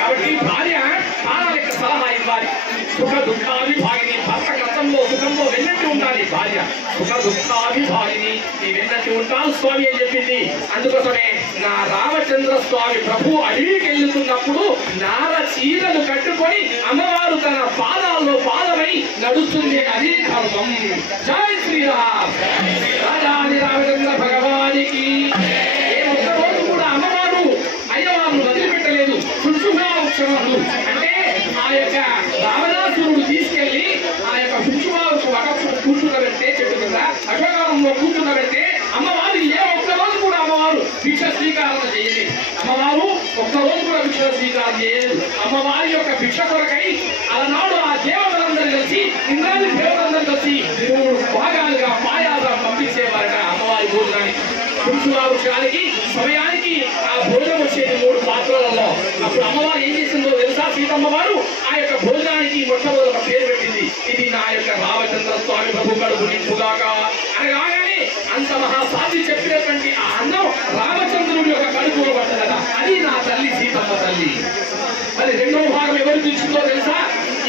కాబట్టి భార్య ప్రాణాల యొక్క సలహా ఇవ్వాలి. సుఖ దుఃఖాభిభాగిని, భర్త కష్టంలో సుఖంలో వెన్నట్టు ఉండాలి. భార్య సుఖ దుఃఖాభిభాగిని, నీ వెన్నట్టు ఉంటాను స్వామి అని చెప్పింది. అందుకోసమే నా రామచంద్ర స్వామి ప్రభు అడవికి వెళ్తున్నప్పుడు నార చీరలు కట్టుకొని అమ్మవారు తన పాదాల్లో పాదమై నడుస్తుంది. అది ధర్మం. జై శ్రీరామ్. రాజాది రామచంద్ర భగవానికి ఏ ఒక్క రోజు కూడా అమ్మవారు అయ్యవారు వదిలిపెట్టలేదు. శుభ్రుగా ఉత్సవాలు అంటే ఆ యొక్క రావణాసురుడు తీసుకెళ్లి ఆ యొక్క శుభ్రువాకు కూర్చున్నబెడితే, చెట్టు కింద అశోకాలంలో కూర్చున్నబెడితే అమ్మవారు ఏ ఒక్క రోజు కూడా అమ్మవారు భిక్ష స్వీకారం చేయలేదు. అమ్మవారు ఒక్కరోజు కూడా భిక్ష స్వీకారం చేయలేదు. అమ్మవారి యొక్క భిక్ష కొరకై అలనాడు ఆ దేవతలందరూ కలిసి, ఇంద్రాది దేవతలందరూ కలిసి 3 భాగాలుగా పాయాలుగా పంపించేవారట అమ్మవారి భోజనానికి. పురుషురావృక్షానికి సమయానికి ఆ భోజనం వచ్చేది 3 పాత్రలలో. అప్పుడు అమ్మవారు ఏం చేసిందో తెలుసా? సీతమ్మవారు ఆ యొక్క భోజనానికి మొట్టమొదటి ఒక పేరు పెట్టింది, ఇది నా యొక్క రామచంద్ర స్వామి ప్రభు కడుపు నింపుగాక అనగానే అంత మహాసాధి చెప్పినటువంటి ఆ అన్నం రామచంద్రుడి యొక్క కడుపులో పడ్డదట. అది నా తల్లి సీతమ్మ తల్లి. మరి రెండో భాగం ఎవరు తీసుకుందో తెలుసా?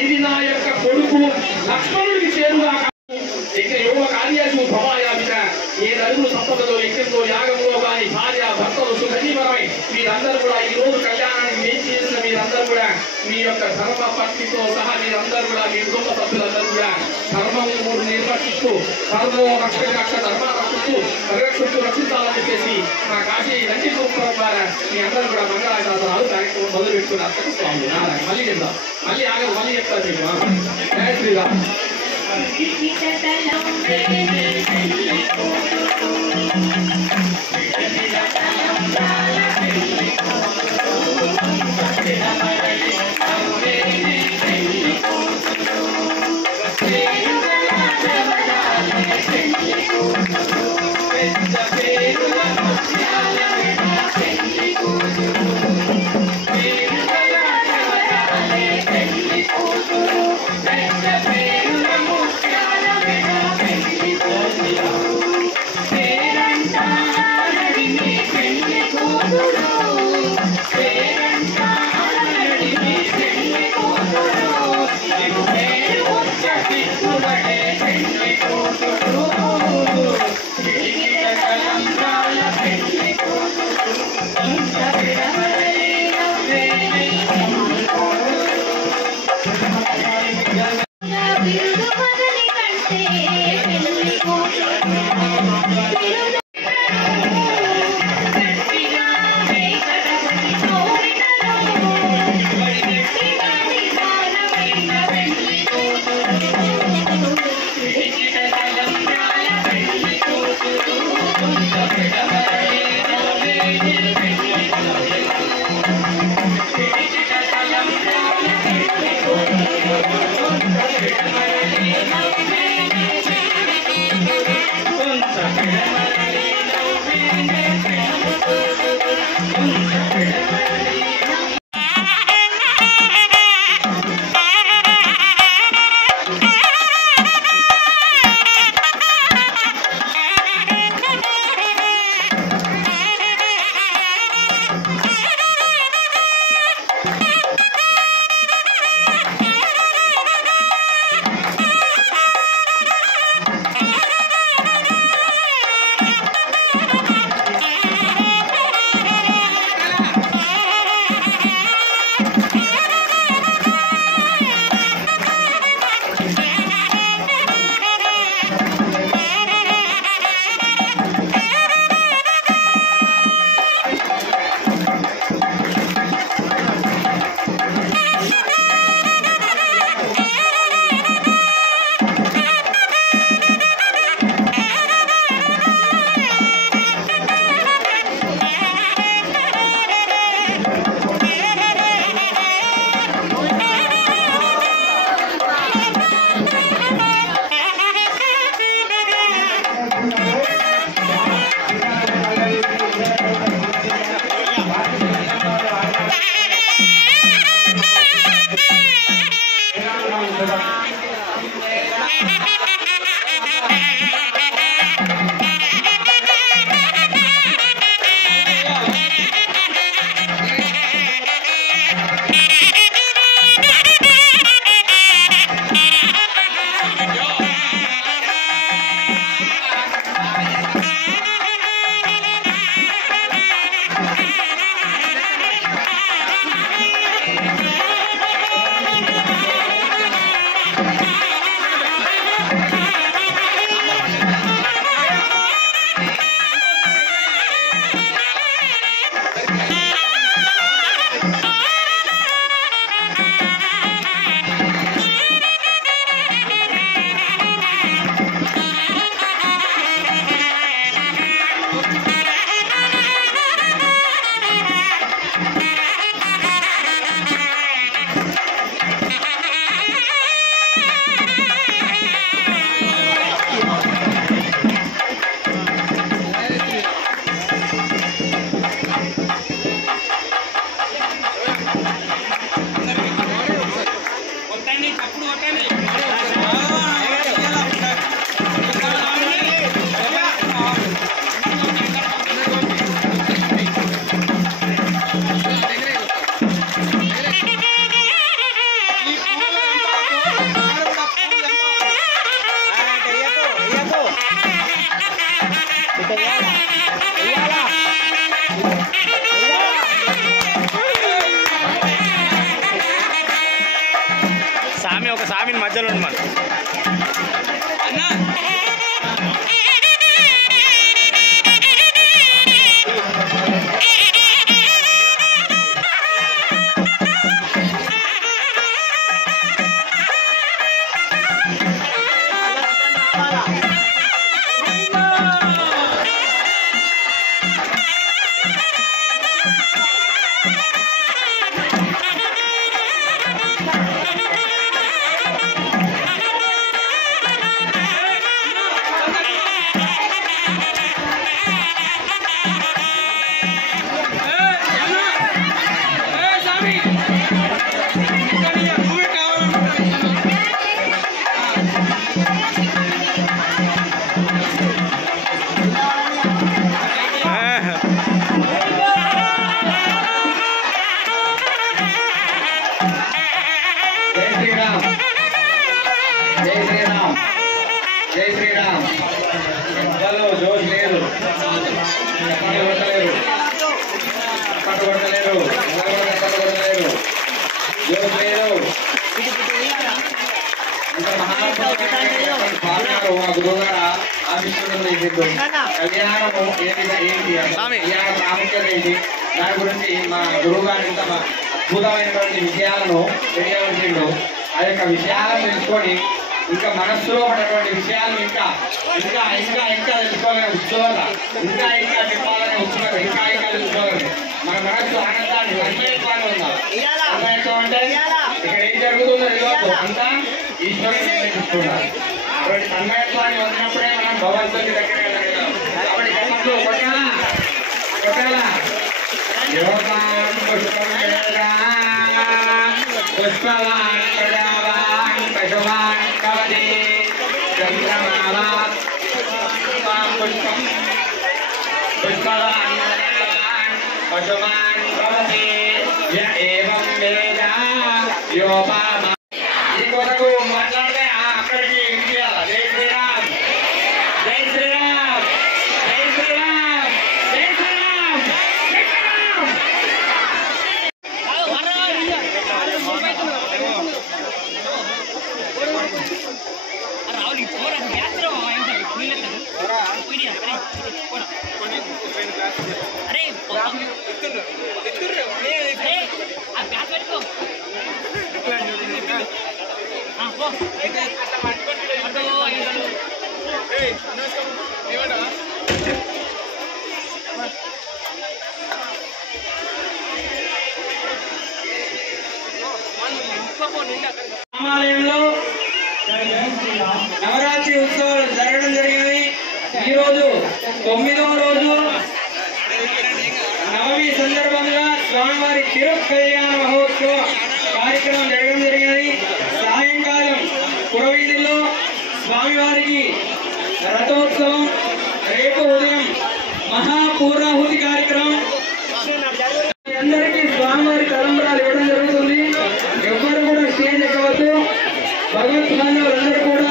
ఇది నా యొక్క కొడుకు లక్ష్మణుడికి చేరుగాక. ఇక యోగ కార్యాలు భవాయామిక, ఏ నలుగురు సంపదలో యజ్ఞంలో యాగంలో కానీ భార్య భర్తలు సుఖజీవనమై మీరందరూ కూడా ఈ రోజు కళ్యాణాన్ని ఏం చేసిన మీరందరూ కూడా మీ యొక్క ధర్మ పత్నితో సహా మీరందరూ కూడా మీ కుటుంబ సభ్యులందరూ కూడా ధర్మము నిర్వర్తిస్తూ ధర్మం రక్ష ధర్మ రక్షిస్తూ రక్షించాలని చెప్పేసి మా కాశీ రంజీ సూత్రం ద్వారా మీ అందరూ కూడా మంగళాచారాలు కార్యక్రమం మొదలు పెట్టుకుని అర్థం స్వామి మళ్ళీ చెప్తాం, మళ్ళీ ఆగదు, మళ్ళీ చెప్తారు మీకు. జయ శ్రీరామ్. Thank you. సామిని మధ్యలో ఉండమని అన్నా జై శ్రీరామ్. జై శ్రీరామ్. వాళ్ళు జోష్ లేదు, చప్పట్లు కొట్టలేరు, చప్పట్లు కొట్టలేరు, చప్పట్లు కొట్టలేరు, జోష్ లేదు. ఇంత మహాత్ముడు మా గురువు గారు ఆశిస్తుంది. కళ్యాణము ఏంటి, కళ్యాణ ప్రాముఖ్యత ఏంటి, దాని గురించి మా గురువు గారు ఇంత అద్భుతమైనటువంటి విషయాలను తెలియవలసిండు. ఆ యొక్క విషయాలను తెలుసుకొని ఇంకా మనస్సులో ఉన్నటువంటి విషయాలను ఇంకా ఇంకా ఇంకా ఇంకా తెలుసుకోవాలని ఉత్సవాల ఇంకా ఇంకా చెప్పాలని ఉత్సవాలు ఇంకా ఇంకా తెలుసుకోవాలని మన మనస్సు ఆనందాన్ని అన్వయత్వాన్ని ఉండాలి. అన్వయత్వం అంటే ఇక్కడ ఏం జరుగుతుందో తెలియదు, అంతా ఈశ్వరుని తెలుసుకోవాలి. కాబట్టి తన్మయత్వాన్ని వదిలినప్పుడే మనం భగవంతుని దగ్గర వెళ్ళగలం. కాబట్టి కర్మలు కొట్టాలా యోగాన్ పుష్పవాన్ ప్రజావాన్ పశువాన్ కవదే చంద్రమావాన్ పుష్పం పుష్పవాన్ పశువాన్ కవదే య ఏవం వేద యోపామ. ఈ కొరకు మాట్లాడితే అక్కడికి ఇండియాల జై శ్రీరామ్, జై శ్రీరామ్, జై శ్రీరామ్, జై శ్రీరామ్, జై శ్రీరామ్. రామాలయంలో నవరాత్రి ఉత్సవాలు జరగడం జరిగింది. ఈరోజు 9వ రోజు నవమి సందర్భంగా స్వామివారి తిరు కళ్యాణ మహోత్సవ కార్యక్రమం జరగడం జరిగింది. సాయంకాలం పురవీధుల్లో స్వామివారికి రథోత్సవం, రేపు ఉదయం మహాపూర్ణాహుతి కార్యక్రమం. అందరికీ స్వామివారి తలంబరాలు ఇవ్వడం జరుగుతుంది. ఎవ్వరు కూడా స్టేజ్ ఎక్కవద్దు. భగవత్ బాంధవులందరూ కూడా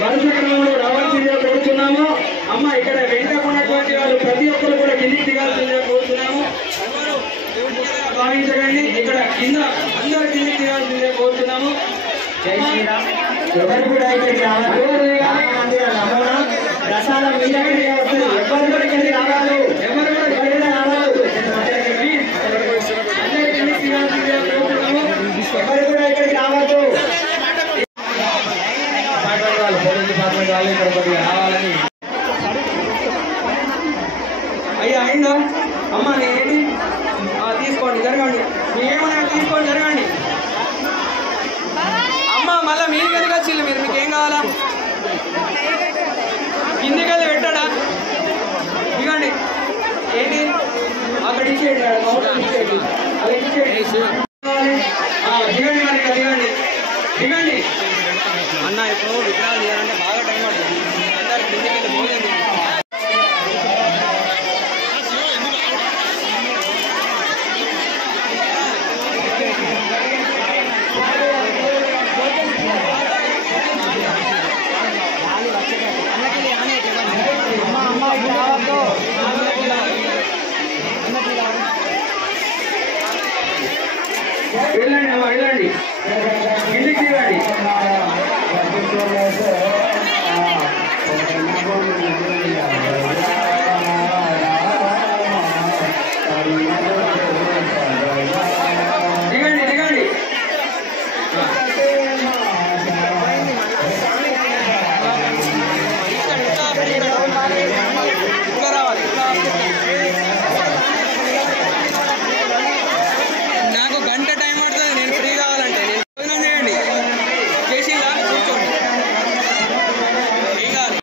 వరుస క్రమంలో రావాల్సిందిగా కోరుతున్నాము. అమ్మ ఇక్కడ వెంటకున్నటువంటి వాళ్ళు ప్రతి ఒక్కరు కూడా కిందికి దిగాల్సిందిగా కోరుతున్నాము. భావించకండి, ఇక్కడ కింద అందరూ కిందికి దిగాల్సిందిగా కోరుతున్నాము. జై శ్రీరామ్. ఎవరు కూడా ఇక్కడికి రావాలి. ప్రసాదం మీరే వస్తుంది. ఎవరు కూడా ఇక్కడికి రావాలి. ఎవరు కూడా బయట రావాలి. అందరూ కిందికి దిగాల్సిందిగా కోరుతున్నాము. ఎవరు కూడా ఇక్కడికి రావద్దు. పోలీస్ డిపార్ట్మెంట్ వాళ్ళు ఇక్కడ కొద్దిగా రావాలని. అయ్యా అయిందా అమ్మ? నేనేంటి తీసుకోండి, జరగండి. మీకేమన్నా తీసుకోండి, జరగండి. అమ్మ మళ్ళీ మీరు కనుక వచ్చిల్లు, మీరు మీకేం కావాలా? కిందికెళ్ళి పెట్టాడా? దిగండి. ఏంటి అక్కడ ఇచ్చేయండి, అలా ఇచ్చేయండి. దిగండి మరి, దిగండి దిగండి. అన్న ఇప్పుడు విగ్రహాలు చేయాలంటే బాగా టైం పడుతుంది. అందరు కిందికి వెళ్ళి భోజనం వెళ్ళండి అమ్మా, వెళ్ళండి, కిందికి దిగండి. దిగండి దిగండి. నాకు గంట టైం పడుతుంది, నేను ఫ్రీ కావాలంటే. నేను చేయండి, చేసి కూర్చోండి. ఏం కాదు.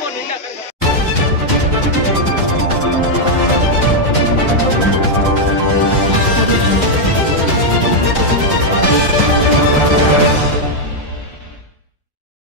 పో నిండా